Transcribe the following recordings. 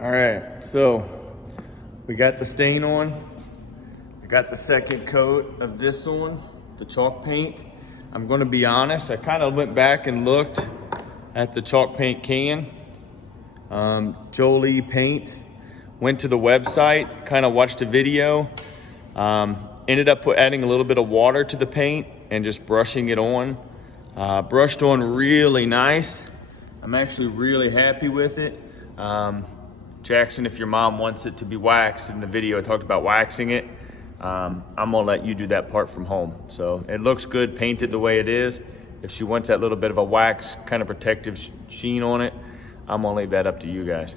All right, so we got the stain on. I got the second coat of this on, the chalk paint. I'm gonna be honest, I kind of went back and looked at the chalk paint can. Jolie Paint. Went to the website, kind of watched a video. Ended up adding a little bit of water to the paint and just brushing it on. Brushed on really nice. I'm actually really happy with it. Jackson, if your mom wants it to be waxed, in the video I talked about waxing it. I'm gonna let you do that part from home. So it looks good painted the way it is. If she wants that little bit of a wax kind of protective sheen on it, I'm gonna leave that up to you guys.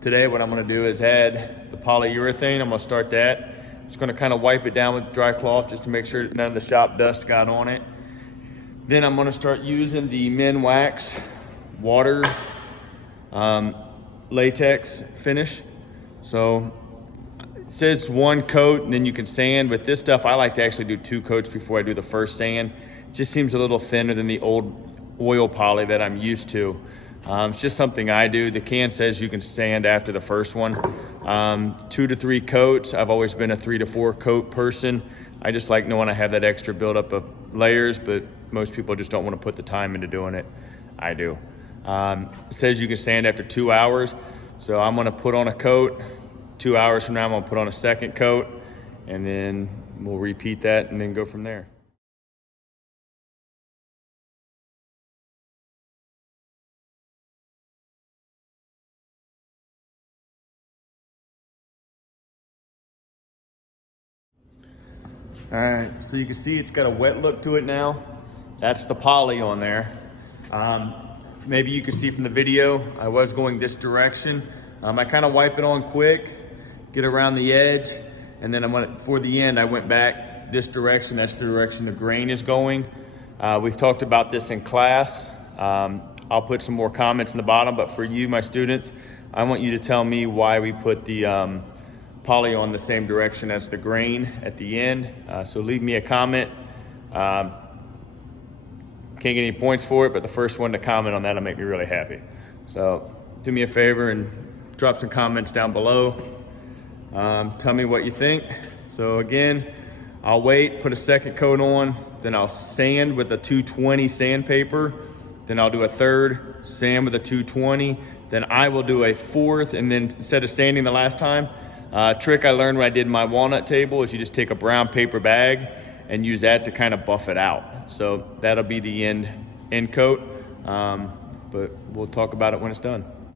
Today what I'm gonna do is add the polyurethane. I'm gonna start that. Just gonna kind of wipe it down with dry cloth just to make sure none of the shop dust got on it. Then I'm gonna start using the Men Wax water latex finish. So it says one coat and then you can sand. With this stuff, I like to actually do 2 coats before I do the first sand. It just seems a little thinner than the old oil poly that I'm used to. It's just something I do. The can says you can sand after the first one. 2 to 3 coats. I've always been a 3 to 4 coat person. I just like knowing I have that extra buildup of layers, but most people just don't want to put the time into doing it. I do. It says you can sand after 2 hours. So I'm gonna put on a coat. 2 hours from now, I'm gonna put on a second coat, and then we'll repeat that and then go from there. All right, so you can see it's got a wet look to it now. That's the poly on there. Maybe you can see from the video, I was going this direction. I kind of wipe it on quick, get around the edge, and then for the end, I went back this direction. That's the direction the grain is going. We've talked about this in class. I'll put some more comments in the bottom, but for you, my students, I want you to tell me why we put the poly on the same direction as the grain at the end. So leave me a comment. Can't get any points for it, but the first one to comment on that'll make me really happy. So do me a favor and drop some comments down below. Tell me what you think. So again, I'll wait, put a second coat on, then I'll sand with a 220 sandpaper, then I'll do a third, sand with a 220, then I will do a fourth, and then instead of sanding the last time, trick I learned when I did my walnut table is you just take a brown paper bag and use that to kind of buff it out. So that'll be the end coat, but we'll talk about it when it's done.